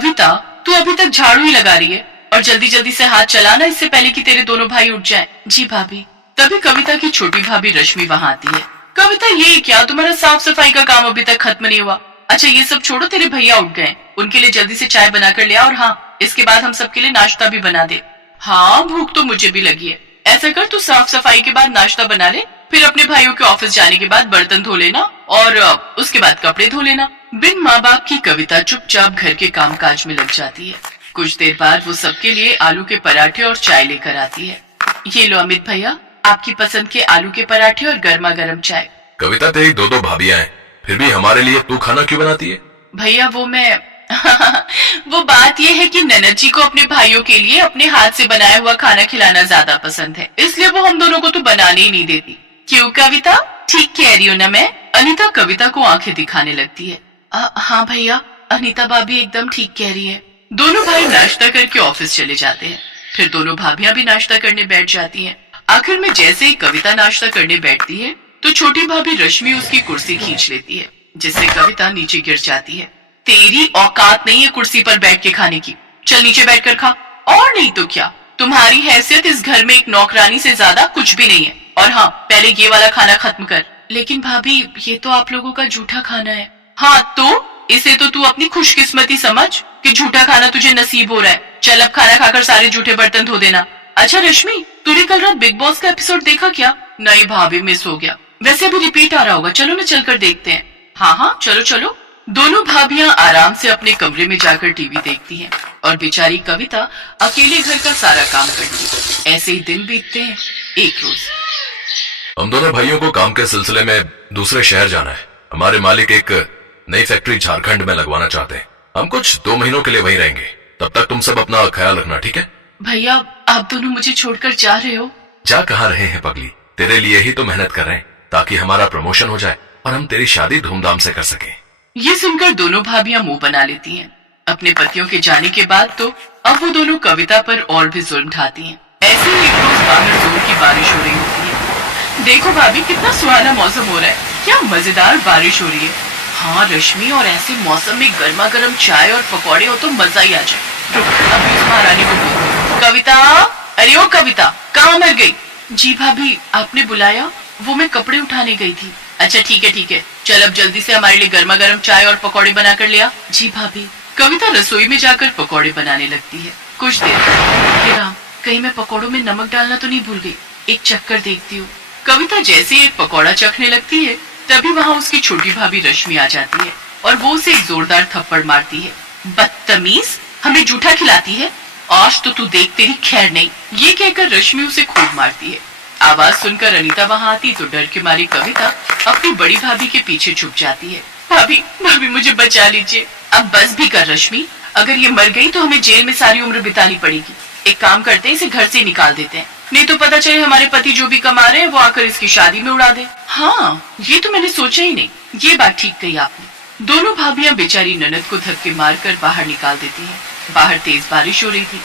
कविता, तू अभी तक झाड़ू ही लगा रही है और जल्दी जल्दी से हाथ चलाना इससे पहले कि तेरे दोनों भाई उठ जाएं। जी भाभी। तभी कविता की छोटी भाभी रश्मि वहाँ आती है। कविता, ये क्या, तुम्हारा साफ सफाई का काम अभी तक खत्म नहीं हुआ? अच्छा ये सब छोड़ो, तेरे भैया उठ गए, उनके लिए जल्दी से चाय बनाकर ले आ, और हाँ, इसके बाद हम सबके लिए नाश्ता भी बना दे। हाँ, भूख तो मुझे भी लगी है। ऐसा कर, तू साफ सफाई के बाद नाश्ता बना ले, फिर अपने भाइयों के ऑफिस जाने के बाद बर्तन धो लेना और उसके बाद कपड़े धो लेना। बिन माँ बाप की कविता चुपचाप घर के कामकाज में लग जाती है। कुछ देर बाद वो सबके लिए आलू के पराठे और चाय लेकर आती है। ये लो अमित भैया, आपकी पसंद के आलू के पराठे और गर्मा गर्म चाय। कविता, तेरी दो दो भाभियां हैं, फिर भी हमारे लिए तू खाना क्यों बनाती है? भैया वो मैं वो बात ये है कि ननद जी को अपने भाइयों के लिए अपने हाथ से बनाया हुआ खाना खिलाना ज्यादा पसंद है, इसलिए वो हम दोनों को तो बनाने ही नहीं देती। क्यों कविता, ठीक कह रही हूँ ना मैं? अनीता कविता को आंखें दिखाने लगती है। हाँ भैया, अनीता भाभी एकदम ठीक कह रही है। दोनों भाई नाश्ता करके ऑफिस चले जाते हैं। फिर दोनों भाभियां भी नाश्ता करने बैठ जाती हैं। आखिर में जैसे ही कविता नाश्ता करने बैठती है तो छोटी भाभी रश्मि उसकी कुर्सी खींच लेती है, जिससे कविता नीचे गिर जाती है। तेरी औकात नहीं है कुर्सी पर बैठ के खाने की, चल नीचे बैठकर खा। और नहीं तो क्या, तुम्हारी हैसियत इस घर में एक नौकरानी से ज्यादा कुछ भी नहीं है। और हाँ, पहले ये वाला खाना खत्म कर। लेकिन भाभी, ये तो आप लोगों का झूठा खाना है। हाँ तो इसे तो तू अपनी खुशकिस्मती समझ कि झूठा खाना तुझे नसीब हो रहा है। चल अब खाना खाकर सारे झूठे बर्तन धो देना। अच्छा रश्मि, तूने कल रात बिग बॉस का एपिसोड देखा क्या? नहीं भाभी, मिस हो गया। वैसे अभी रिपीट आ रहा होगा, चलो ना चलकर देखते हैं। हाँ हाँ चलो चलो। दोनों भाभियां आराम से अपने कमरे में जाकर टीवी देखती हैं और बेचारी कविता अकेले घर का सारा काम करती है। ऐसे ही दिन बीतते हैं। एक रोज हम दोनों भाइयों को काम के सिलसिले में दूसरे शहर जाना है। हमारे मालिक एक नई फैक्ट्री झारखंड में लगवाना चाहते हैं। हम कुछ 2 महीनों के लिए वहीं रहेंगे। तब तक तुम सब अपना ख्याल रखना, ठीक है? भैया, आप दोनों मुझे छोड़कर जा रहे हो? जा कहाँ रहे हैं पगली, तेरे लिए ही तो मेहनत कर रहे हैं ताकि हमारा प्रमोशन हो जाए और हम तेरी शादी धूमधाम से कर सके। ये सुनकर दोनों भाभियां मुंह बना लेती हैं। अपने पतियों के जाने के बाद तो अब वो दोनों कविता पर और भी जुल्म ढाती हैं। ऐसे ही एक रोज बाहर जोर की बारिश हो रही होती है। देखो भाभी, कितना सुहाना मौसम हो रहा है, क्या मजेदार बारिश हो रही है। हाँ रश्मि, और ऐसे मौसम में गर्मा गर्म चाय और पकौड़े हो तो मजा ही आ जाए। रुक, अभी उस महारानी को बोलती। कविता, अरे ओ कविता, कहाँ मर गई? जी भाभी, आपने बुलाया? वो मैं कपड़े उठाने गई थी। अच्छा ठीक है, चल अब जल्दी से हमारे लिए गर्मा गर्म चाय और पकौड़े बनाकर ले आ। जी भाभी। कविता रसोई में जाकर पकौड़े बनाने लगती है। कुछ देर हे राम, कहीं मैं पकौड़ों में नमक डालना तो नहीं भूल गई, एक चक्कर देखती हूँ। कविता जैसे एक पकौड़ा चखने लगती है तभी वहाँ उसकी छोटी भाभी रश्मि आ जाती है और वो उसे एक जोरदार थप्पड़ मारती है। बदतमीज, हमें जूठा खिलाती है, आज तो तू देख तेरी खैर नहीं। ये कहकर रश्मि उसे खूब मारती है। आवाज सुनकर अनीता वहाँ आती तो डर के मारी कविता अपनी बड़ी भाभी के पीछे छुप जाती है। भाभी मुझे बचा लीजिए। अब बस भी कर रश्मि, अगर ये मर गई तो हमें जेल में सारी उम्र बितानी पड़ेगी। एक काम करते हैं, इसे घर से निकाल देते हैं, नहीं तो पता चले हमारे पति जो भी कमा रहे हैं वो आकर इसकी शादी में उड़ा दे। हाँ, ये तो मैंने सोचा ही नहीं, ये बात ठीक कही आपने। दोनों भाभियां बेचारी ननद को धक्के मारकर बाहर निकाल देती हैं। बाहर तेज बारिश हो रही थी।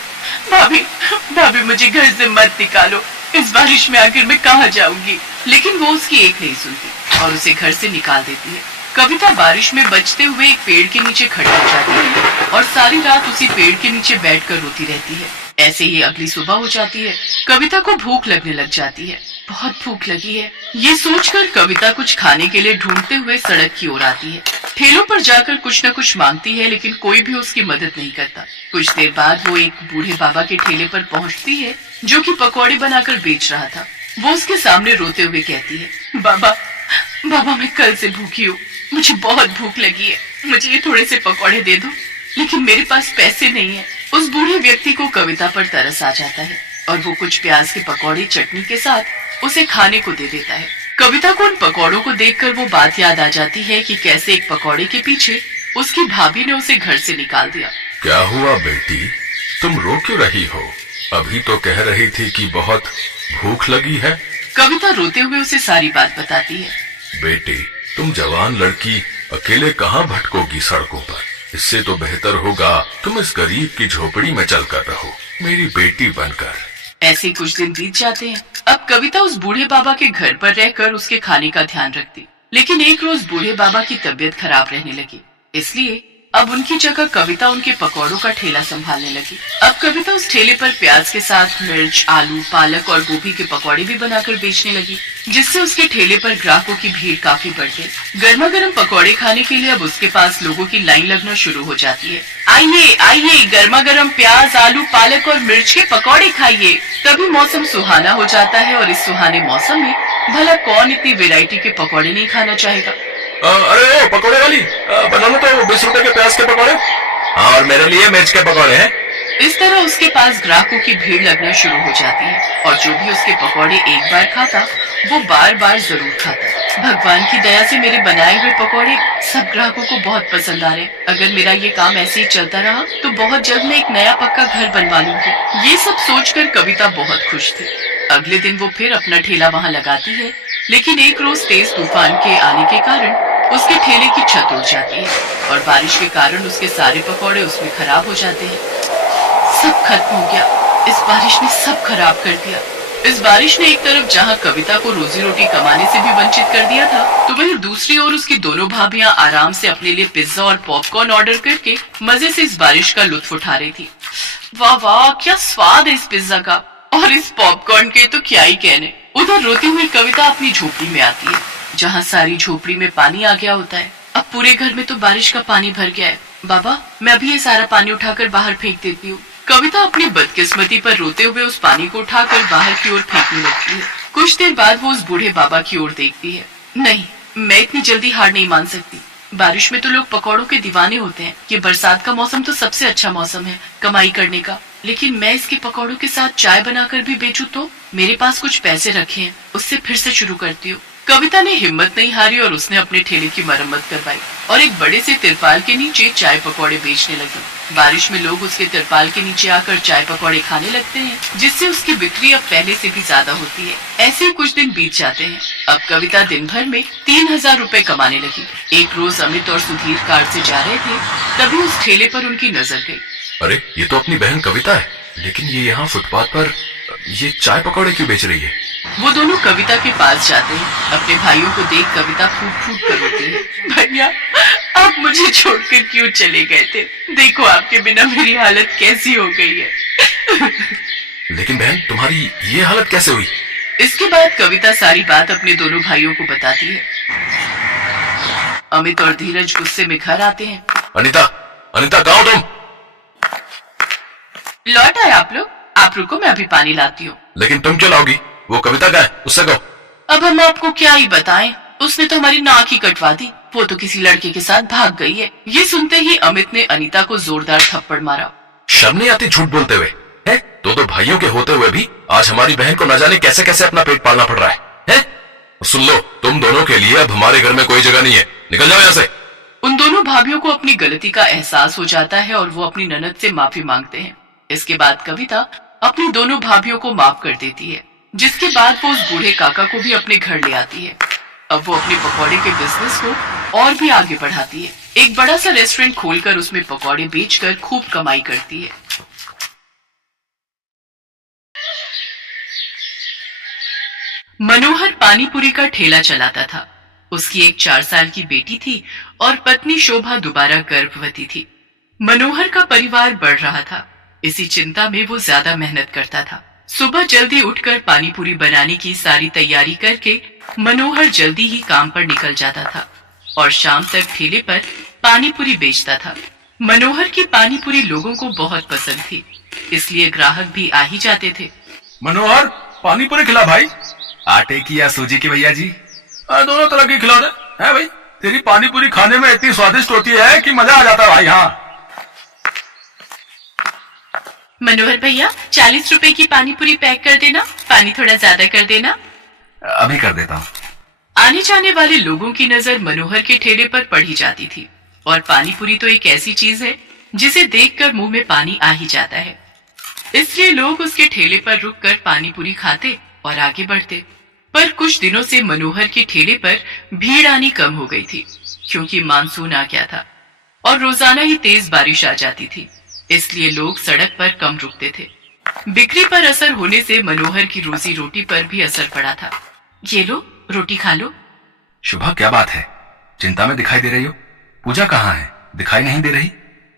भाभी मुझे घर से मत निकालो, इस बारिश में आखिर मैं कहाँ जाऊंगी। लेकिन वो उसकी एक नहीं सुनती और उसे घर से निकाल देती है। कविता बारिश में बचते हुए एक पेड़ के नीचे खड़ी हो जाती है और सारी रात उसी पेड़ के नीचे बैठकर रोती रहती है। ऐसे ही अगली सुबह हो जाती है। कविता को भूख लगने लग जाती है। बहुत भूख लगी है, ये सोचकर कविता कुछ खाने के लिए ढूंढते हुए सड़क की ओर आती है। ठेलों पर जाकर कुछ न कुछ मांगती है, लेकिन कोई भी उसकी मदद नहीं करता। कुछ देर बाद वो एक बूढ़े बाबा के ठेले पर पहुंचती है जो कि पकौड़े बनाकर बेच रहा था। वो उसके सामने रोते हुए कहती है, बाबा मैं कल से भूखी हूँ, मुझे बहुत भूख लगी है, मुझे ये थोड़े से पकौड़े दे दो, लेकिन मेरे पास पैसे नहीं है। उस बूढ़े व्यक्ति को कविता पर तरस आ जाता है और वो कुछ प्याज के पकौड़े चटनी के साथ उसे खाने को दे देता है। कविता को उन पकौड़ों को देखकर वो बात याद आ जाती है कि कैसे एक पकौड़े के पीछे उसकी भाभी ने उसे घर से निकाल दिया। क्या हुआ बेटी, तुम रो क्यों रही हो? अभी तो कह रही थी कि बहुत भूख लगी है। कविता रोते हुए उसे सारी बात बताती है। बेटी, तुम जवान लड़की अकेले कहाँ भटकोगी सड़कों पर? इससे तो बेहतर होगा तुम इस गरीब की झोपड़ी में चलकर रहो, मेरी बेटी बनकर। ऐसे कुछ दिन बीत जाते हैं। अब कविता उस बूढ़े बाबा के घर पर रहकर उसके खाने का ध्यान रखती, लेकिन एक रोज बूढ़े बाबा की तबीयत खराब रहने लगी, इसलिए अब उनकी जगह कविता उनके पकौड़ों का ठेला संभालने लगी। अब कविता उस ठेले पर प्याज के साथ मिर्च, आलू, पालक और गोभी के पकौड़े भी बनाकर बेचने लगी, जिससे उसके ठेले पर ग्राहकों की भीड़ काफी बढ़ गई। गर्मा गर्म पकौड़े खाने के लिए अब उसके पास लोगों की लाइन लगना शुरू हो जाती है। आइए आइए, गर्मा गर्म प्याज, आलू, पालक और मिर्च के पकौड़े खाइए। तभी मौसम सुहाना हो जाता है और इस सुहाने मौसम में भला कौन इतनी वैरायटी के पकौड़े नहीं खाना चाहेगा। अरे पकौड़े वाली, बना लो तो 20 रुपए के प्याज के पकौड़े, और मेरे लिए मिर्च के पकौड़े हैं। इस तरह उसके पास ग्राहकों की भीड़ लगना शुरू हो जाती है और जो भी उसके पकौड़े एक बार खाता वो बार बार जरूर खाता। भगवान की दया से मेरे बनाए हुए पकौड़े सब ग्राहकों को बहुत पसंद आ रहे। अगर मेरा ये काम ऐसे ही चलता रहा तो बहुत जल्द मैं एक नया पक्का घर बनवा लूंगी। ये सब सोचकर कविता बहुत खुश थी। अगले दिन वो फिर अपना ठेला वहाँ लगाती है, लेकिन एक रोज तेज तूफान के आने के कारण उसके ठेले की छत उड़ जाती है और बारिश के कारण उसके सारे पकौड़े उसमें खराब हो जाते हैं। सब खत्म हो गया। इस बारिश ने सब खराब कर दिया। इस बारिश ने एक तरफ जहाँ कविता को रोजी रोटी कमाने से भी वंचित कर दिया था, तो वहीं दूसरी ओर उसकी दोनों भाभियां आराम से अपने लिए पिज्जा और पॉपकॉर्न ऑर्डर करके मजे से इस बारिश का लुत्फ उठा रही थी। वाह वाह, क्या स्वाद है इस पिज्जा का, और इस पॉपकॉर्न के तो क्या ही कहने। उधर रोती हुई कविता अपनी झोपड़ी में आती है, जहाँ सारी झोपड़ी में पानी आ गया होता है। अब पूरे घर में तो बारिश का पानी भर गया है। बाबा, मैं अभी ये सारा पानी उठाकर बाहर फेंक देती हूँ। कविता अपनी बदकिस्मती पर रोते हुए उस पानी को उठाकर बाहर की ओर फेंकने लगती है। कुछ देर बाद वो उस बूढ़े बाबा की ओर देखती है। नहीं, मैं इतनी जल्दी हार नहीं मान सकती। बारिश में तो लोग पकौड़ों के दीवाने होते हैं। ये बरसात का मौसम तो सबसे अच्छा मौसम है कमाई करने का, लेकिन मैं इसके पकौड़ों के साथ चाय बनाकर भी बेचूं तो मेरे पास कुछ पैसे रखे हैं, उससे फिर से शुरू करती हूँ। कविता ने हिम्मत नहीं हारी और उसने अपने ठेले की मरम्मत करवाई और एक बड़े से तिरपाल के नीचे चाय पकौड़े बेचने लगी। बारिश में लोग उसके तिरपाल के नीचे आकर चाय पकौड़े खाने लगते हैं, जिससे उसकी बिक्री अब पहले से भी ज्यादा होती है। ऐसे ही कुछ दिन बीत जाते हैं। अब कविता दिन भर में 3000 रुपए कमाने लगी। एक रोज अमित और सुधीर कार से जा रहे थे, तभी उस ठेले पर उनकी नजर गई। अरे ये तो अपनी बहन कविता है, लेकिन ये यहाँ फुटपाथ पर ये चाय पकौड़े क्यों बेच रही है? वो दोनों कविता के पास जाते हैं। अपने भाइयों को देख कविता फूट फूट कर रोती है। भैया, आप मुझे छोड़कर क्यों चले गए थे? देखो आपके बिना मेरी हालत कैसी हो गई है। लेकिन बहन, तुम्हारी ये हालत कैसे हुई? इसके बाद कविता सारी बात अपने दोनों भाइयों को बताती है। अमित और धीरज गुस्से में घर आते हैं। अनिता, अनिता कहाँ हो तुम? लौट आए आप लोग? आप रुको, मैं अभी पानी लाती हूँ। लेकिन तुम क्यों लाओगी? वो कविता का है, उससे कहो। अब हम आपको क्या ही बताएं, उसने तो हमारी नाक ही कटवा दी। वो तो किसी लड़के के साथ भाग गई है। ये सुनते ही अमित ने अनीता को जोरदार थप्पड़ मारा। शर्म नहीं आती झूठ बोलते हुए? हैं? दो भाइयों के होते हुए भी आज हमारी बहन को न जाने कैसे कैसे अपना पेट पालना पड़ रहा है, हैं? सुन लो, तुम दोनों के लिए अब हमारे घर में कोई जगह नहीं है, निकल जाओ यहाँ से। उन दोनों भाभियों को अपनी गलती का एहसास हो जाता है और वो अपनी ननद से माफी मांगते हैं। इसके बाद कविता अपनी दोनों भाभियों को माफ कर देती है, जिसके बाद वो उस बूढ़े काका को भी अपने घर ले आती है। अब वो अपने पकौड़े के बिजनेस को और भी आगे बढ़ाती है। एक बड़ा सा रेस्टोरेंट खोलकर उसमें पकौड़े बेचकर खूब कमाई करती है। मनोहर पानीपुरी का ठेला चलाता था। उसकी एक 4 साल की बेटी थी और पत्नी शोभा दोबारा गर्भवती थी। मनोहर का परिवार बढ़ रहा था। इसी चिंता में वो ज्यादा मेहनत करता था। सुबह जल्दी उठकर पानीपुरी बनाने की सारी तैयारी करके मनोहर जल्दी ही काम पर निकल जाता था और शाम तक ठेले पर पानीपुरी बेचता था। मनोहर की पानीपुरी लोगों को बहुत पसंद थी, इसलिए ग्राहक भी आ ही जाते थे। मनोहर, पानीपुरी खिला भाई। आटे की या सूजी की भैया जी? दोनों तरह की खिला दे। है भाई, तेरी पानीपुरी खाने में इतनी स्वादिष्ट होती है कि मजा आ जाता है भाई। हाँ मनोहर भैया, 40 रुपए की पानीपुरी पैक कर देना, पानी थोड़ा ज्यादा कर देना। अभी कर देता हूँ। आने जाने वाले लोगों की नजर मनोहर के ठेले पर पड़ ही जाती थी और पानीपुरी तो एक ऐसी चीज है जिसे देखकर मुंह में पानी आ ही जाता है। इसलिए लोग उसके ठेले पर रुककर पानीपुरी खाते और आगे बढ़ते। पर कुछ दिनों से मनोहर के ठेले पर भीड़ आनी कम हो गई थी, क्योंकि मानसून आ गया था और रोजाना ही तेज बारिश आ जाती थी। इसलिए लोग सड़क पर कम रुकते थे। बिक्री पर असर होने से मनोहर की रोजी रोटी पर भी असर पड़ा था। ये लो, रोटी खा लो। शुभा, क्या बात है? चिंता में दिखाई दे रही हो। पूजा कहाँ है? दिखाई नहीं दे रही?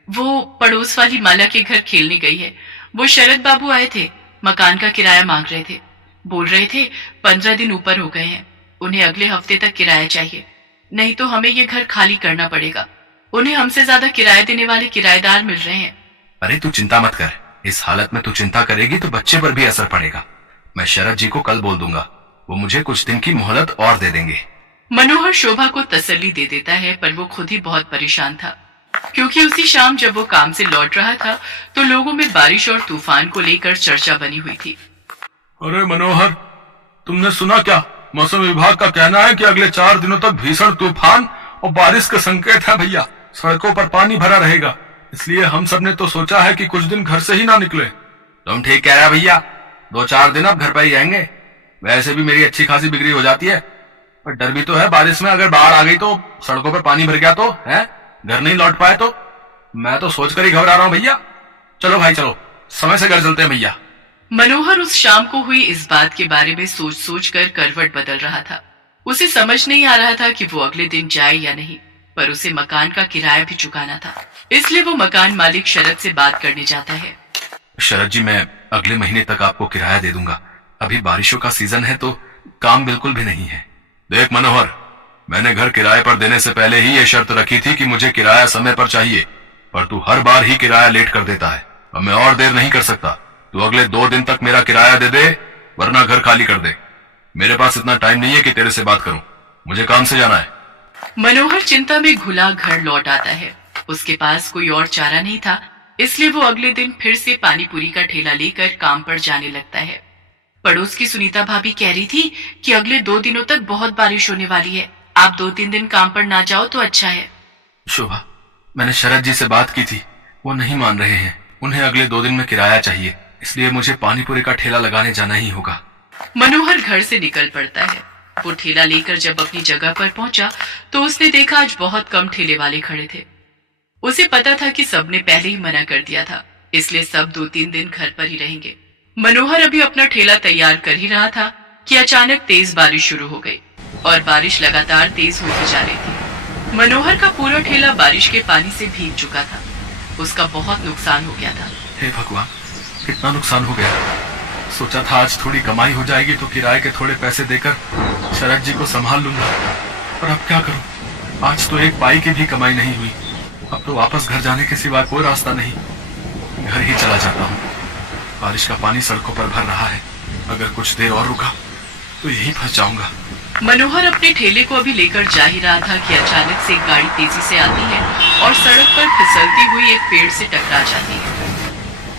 वो पड़ोस वाली माला के घर खेलने गई है। वो शरद बाबू आए थे, मकान का किराया मांग रहे थे। बोल रहे थे 15 दिन ऊपर हो गए हैं, उन्हें अगले हफ्ते तक किराया चाहिए, नहीं तो हमें ये घर खाली करना पड़ेगा। उन्हें हमसे ज्यादा किराया देने वाले किराएदार मिल रहे हैं। अरे तू चिंता मत कर, इस हालत में तू चिंता करेगी तो बच्चे पर भी असर पड़ेगा। मैं शरद जी को कल बोल दूंगा, वो मुझे कुछ दिन की मोहलत और दे देंगे। मनोहर शोभा को तसल्ली दे देता है, पर वो खुद ही बहुत परेशान था, क्योंकि उसी शाम जब वो काम से लौट रहा था तो लोगों में बारिश और तूफान को लेकर चर्चा बनी हुई थी। अरे मनोहर, तुमने सुना क्या? मौसम विभाग का कहना है कि अगले 4 दिनों तक भीषण तूफान और बारिश के संकेत है भैया। सड़कों पर पानी भरा रहेगा, इसलिए हम सब ने तो सोचा है कि कुछ दिन घर से ही ना निकले। तुम ठीक कह रहे भैया, 2-4 दिन अब घर पर ही रहेंगे। वैसे भी मेरी अच्छी खासी बिक्री हो जाती है, पर डर भी तो है बारिश में अगर बाढ़ आ गई तो, सड़कों पर पानी भर गया तो, है घर नहीं लौट पाए तो। मैं तो सोचकर ही घबरा रहा हूँ भैया। चलो भाई चलो, समय से घर चलते हैं भैया। मनोहर उस शाम को हुई इस बात के बारे में सोच सोच कर करवट बदल रहा था। उसे समझ नहीं आ रहा था कि वो अगले दिन जाए या नहीं, पर उसे मकान का किराया भी चुकाना था, इसलिए वो मकान मालिक शरद से बात करने जाता है। शरद जी, मैं अगले महीने तक आपको किराया दे दूंगा। अभी बारिशों का सीजन है तो काम बिल्कुल भी नहीं है। देख मनोहर, मैंने घर किराए पर देने से पहले ही ये शर्त रखी थी कि मुझे किराया समय पर चाहिए, पर तू हर बार ही किराया लेट कर देता है। अब मैं और देर नहीं कर सकता। तू अगले 2 दिन तक मेरा किराया दे दे, वरना घर खाली कर दे। मेरे पास इतना टाइम नहीं है कि तेरे से बात करूं, मुझे काम से जाना है। मनोहर चिंता में घुला घर लौट आता है। उसके पास कोई और चारा नहीं था, इसलिए वो अगले दिन फिर से पानी पूरी का ठेला लेकर काम पर जाने लगता है। पड़ोस की सुनीता भाभी कह रही थी कि अगले 2 दिनों तक बहुत बारिश होने वाली है, आप 2-3 दिन काम पर ना जाओ तो अच्छा है। शोभा, मैंने शरद जी से बात की थी, वो नहीं मान रहे हैं। उन्हें अगले 2 दिन में किराया चाहिए, इसलिए मुझे पानीपुरी का ठेला लगाने जाना ही होगा। मनोहर घर से निकल पड़ता है। वो ठेला लेकर जब अपनी जगह पर पहुंचा तो उसने देखा आज बहुत कम ठेले वाले खड़े थे। उसे पता था कि सबने पहले ही मना कर दिया था, इसलिए सब 2-3 दिन घर पर ही रहेंगे। मनोहर अभी अपना ठेला तैयार कर ही रहा था कि अचानक तेज बारिश शुरू हो गई और बारिश लगातार तेज होती जा रही थी। मनोहर का पूरा ठेला बारिश के पानी से भीग चुका था। उसका बहुत नुकसान हो गया था। हे भगवान, कितना नुकसान हो गया। सोचा था आज थोड़ी कमाई हो जाएगी तो किराए के थोड़े पैसे देकर शरद जी को संभाल लूंगा, पर अब क्या करूं? आज तो एक पाई की भी कमाई नहीं हुई। अब तो वापस घर जाने के सिवा कोई रास्ता नहीं। घर ही चला जाता हूँ। बारिश का पानी सड़कों पर भर रहा है, अगर कुछ देर और रुका तो यहीं फंस जाऊंगा। मनोहर अपने ठेले को अभी लेकर जा ही रहा था कि अचानक से एक गाड़ी तेजी से आती है और सड़क पर फिसलती हुई एक पेड़ से टकरा जाती है।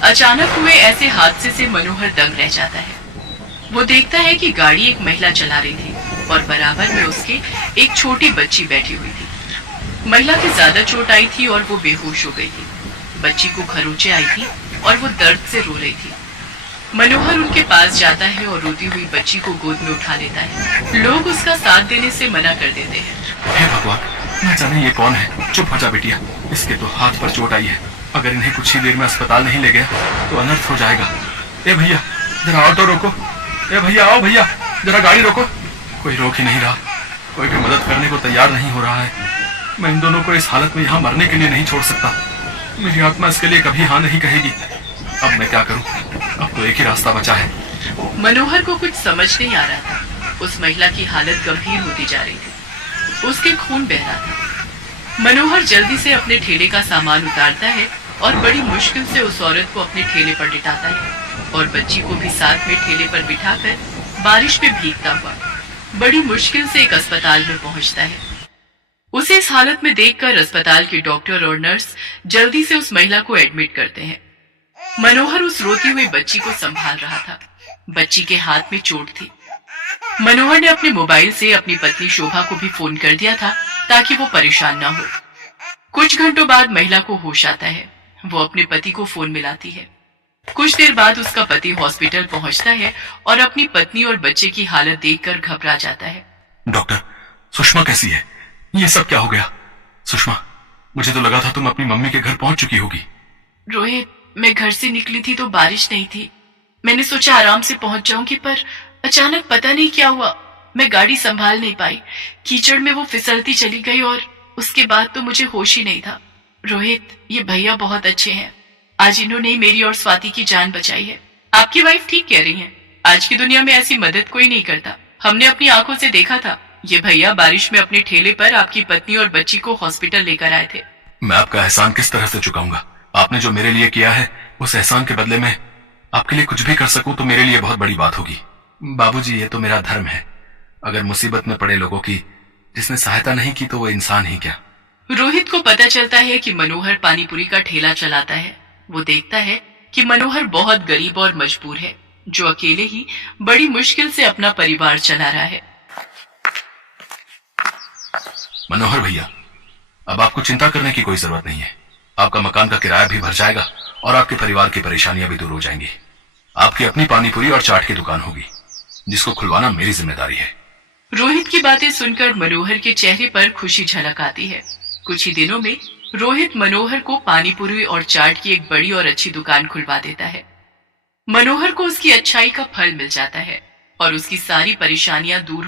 अचानक हुए ऐसे हादसे से मनोहर दंग रह जाता है। वो देखता है कि गाड़ी एक महिला चला रही थी और बराबर में उसके एक छोटी बच्ची बैठी हुई थी। महिला की ज्यादा चोट आई थी और वो बेहोश हो गई थी। बच्ची को खरोंचे आई थी और वो दर्द से रो रही थी। मनोहर उनके पास जाता है और रोती हुई बच्ची को गोद में उठा लेता है। लोग उसका साथ देने से मना कर देते हैं। हे भगवान, न जाने ये कौन है। चुप हो जा बेटिया, इसके तो हाथ पर चोट आई है। अगर इन्हें कुछ ही देर में अस्पताल नहीं ले गया तो अनर्थ हो जाएगा। ए भैया, जरा ऑटो रोको। ए भैया, आओ भैया, जरा गाड़ी रोको। कोई रोक ही नहीं रहा, कोई भी मदद करने को तैयार नहीं हो रहा है। मैं इन दोनों को इस हालत में यहाँ मरने के लिए नहीं छोड़ सकता। मेरी आत्मा इसके लिए कभी हाँ नहीं कहेगी। अब मैं क्या करूं? अब तो एक ही रास्ता बचा है। मनोहर को कुछ समझ नहीं आ रहा था। उस महिला की हालत गंभीर होती जा रही थी, उसके खून बह रहा था। मनोहर जल्दी से अपने ठेले का सामान उतारता है और बड़ी मुश्किल से उस औरत को अपने ठेले पर लिटाता है और बच्ची को भी साथ में ठेले पर बिठाकर बारिश में भीगता हुआ बड़ी मुश्किल से एक अस्पताल में पहुंचता है। उसे इस हालत में देखकर अस्पताल के डॉक्टर और नर्स जल्दी से उस महिला को एडमिट करते हैं। मनोहर उस रोती हुई बच्ची को संभाल रहा था। बच्ची के हाथ में चोट थी। मनोहर ने अपने मोबाइल से अपनी पत्नी शोभा को भी फोन कर दिया था ताकि वो परेशान ना हो। कुछ घंटों बाद महिला को होश आता है। वो अपने पति को फोन मिलाती है। कुछ देर बाद उसका पति हॉस्पिटल पहुंचता है और अपनी पत्नी और बच्चे की हालत देखकर घबरा जाता है। डॉक्टर, सुषमा कैसी है? ये सब क्या हो गया? सुषमा, मुझे तो लगा था तुम अपनी मम्मी के घर पहुंच चुकी होगी। रोहित, मैं घर से निकली थी तो बारिश नहीं थी। मैंने सोचा आराम से पहुंच जाऊंगी, पर अचानक पता नहीं क्या हुआ, मैं गाड़ी संभाल नहीं पाई। कीचड़ में वो फिसलती चली गई और उसके बाद तो मुझे होश ही नहीं था। रोहित, ये भैया बहुत अच्छे हैं। आज इन्होंने मेरी और स्वाति की जान बचाई है। आपकी वाइफ ठीक कह रही है, आज की दुनिया में ऐसी मदद कोई नहीं करता। हमने अपनी आंखों से देखा था, ये भैया बारिश में अपने ठेले पर आपकी पत्नी और बच्ची को हॉस्पिटल लेकर आए थे। मैं आपका एहसान किस तरह से चुकाऊंगा? आपने जो मेरे लिए किया है, उस एहसान के बदले में आपके लिए कुछ भी कर सकूं तो मेरे लिए बहुत बड़ी बात होगी। बाबूजी, ये तो मेरा धर्म है। अगर मुसीबत में पड़े लोगों की जिसने सहायता नहीं की तो वो इंसान ही क्या। रोहित को पता चलता है कि मनोहर पानीपुरी का ठेला चलाता है। वो देखता है कि मनोहर बहुत गरीब और मजबूर है, जो अकेले ही बड़ी मुश्किल से अपना परिवार चला रहा है। मनोहर भैया, अब आपको चिंता करने की कोई जरूरत नहीं है। आपका मकान का किराया भी भर जाएगा और आपके परिवार की परेशानियां भी दूर हो जाएंगी। आपकी अपनी पानीपुरी और चाट की दुकान होगी, जिसको खुलवाना मेरी जिम्मेदारी है। रोहित की बातें सुनकर मनोहर के चेहरे पर खुशी झलक आती है। कुछ ही दिनों में रोहित मनोहर को पानीपुरी और चाट की एक बड़ी और अच्छी दुकान खुलवा देता है। मनोहर को उसकी अच्छाई का फल मिल जाता है और उसकी सारी परेशानियां दूर